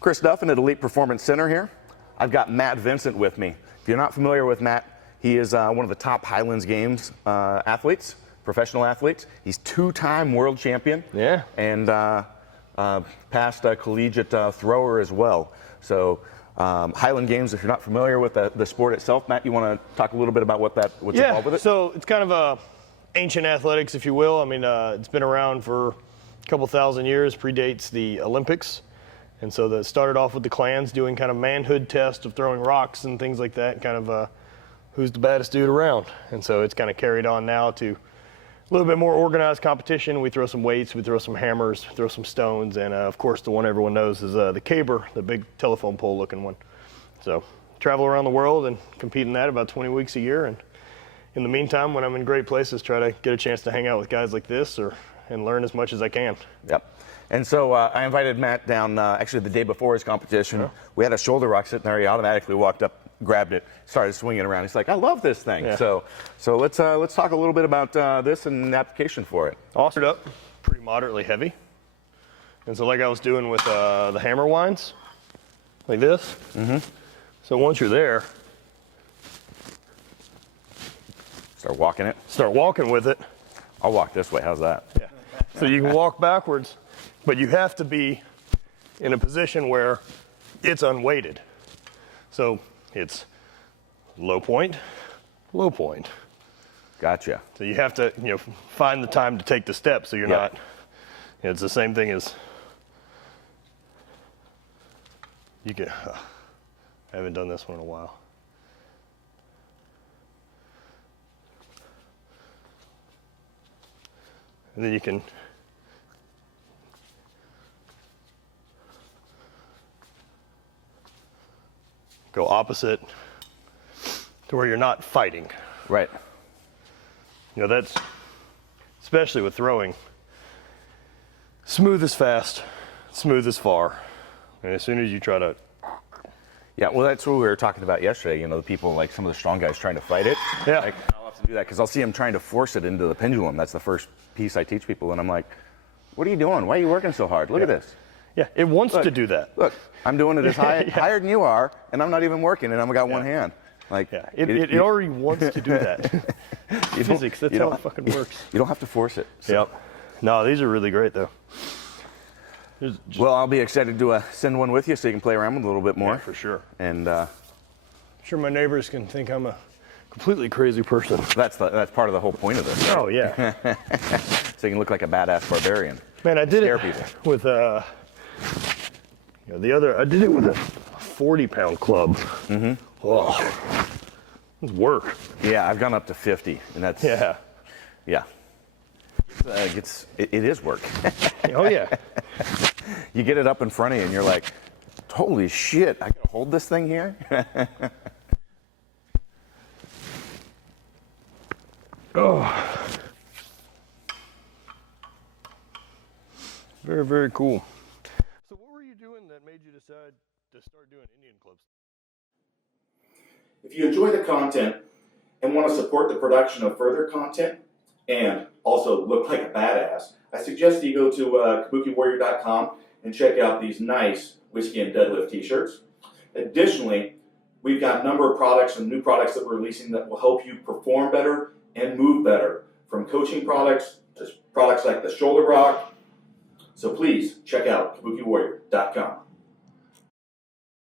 Chris Duffin at Elite Performance Center here. I've got Matt Vincent with me. If you're not familiar with Matt, he is one of the top Highlands Games athletes, professional athletes. He's two-time world champion. Yeah. And past collegiate thrower as well. So Highland Games, if you're not familiar with the sport itself, Matt, you want to talk a little bit about what's involved with it? So it's kind of ancient athletics, if you will. I mean, it's been around for a couple thousand years, predates the Olympics. And so that started off with the clans doing kind of manhood tests of throwing rocks and things like that, kind of who's the baddest dude around. And so it's kind of carried on now to a little bit more organized competition. We throw some weights, we throw some hammers, throw some stones, and of course the one everyone knows is the caber, the big telephone pole looking one. So travel around the world and compete in that about 20 weeks a year. And in the meantime, when I'm in great places, try to get a chance to hang out with guys like this and learn as much as I can. Yep. And so I invited Matt down actually the day before his competition. Yeah. We had a ShouldeROK sitting there. He automatically walked up, grabbed it, started swinging around. He's like, I love this thing. Yeah. So let's talk a little bit about this and the application for it. Awesome. Up, pretty moderately heavy. And so like I was doing with the hammer winds, like this. Mm-hmm. So once you're there, Start walking it. start walking with it. I'll walk this way. How's that? Yeah. So you can walk backwards, but you have to be in a position where it's unweighted. So it's low point, low point. Gotcha. So you have to, find the time to take the step so you're Yep. not, it's the same thing as, you can, I haven't done this one in a while. And then you can go opposite to where you're not fighting. Right. That's, especially with throwing, smooth is fast, smooth is far. And as soon as you try to, Yeah, well, that's what we were talking about yesterday. The people, like some of the strong guys trying to fight it. Yeah. Like, I'll have to do that because I'll see them trying to force it into the pendulum. That's the first piece I teach people. And I'm like, what are you doing? Why are you working so hard? Look at this. yeah, it wants to do that. Look, I'm doing it as Yeah. higher than you are, and I'm not even working, and I've got one hand. Like, Yeah, it already wants to do that. Physics, that's how it fucking works. You don't have to force it. So. Yep. No, these are really great though. Well, I'll be excited to send one with you so you can play around with it a little bit more. Yeah, for sure. And I'm sure my neighbors can think I'm a completely crazy person. that's part of the whole point of this. Oh yeah. So you can look like a badass barbarian. Man, I did Scare it people. with I did it with a 40-pound club. Mm-hmm. Oh, it's work. Yeah, I've gone up to 50, and that's Yeah. yeah. It is work. Oh yeah. You get it up in front of you, and you're like, holy shit! I gotta hold this thing here. Oh. Very, very cool. So what were you doing that made you decide to start doing Indian clubs? If you enjoy the content and want to support the production of further content and also look like a badass, I suggest you go to kabukiwarrior.com and check out these nice Whiskey and Deadlift t-shirts. Additionally, we've got a number of products and new products that we're releasing that will help you perform better and move better, from coaching products to products like the ShouldeROK. So please check out kabukiwarrior.com.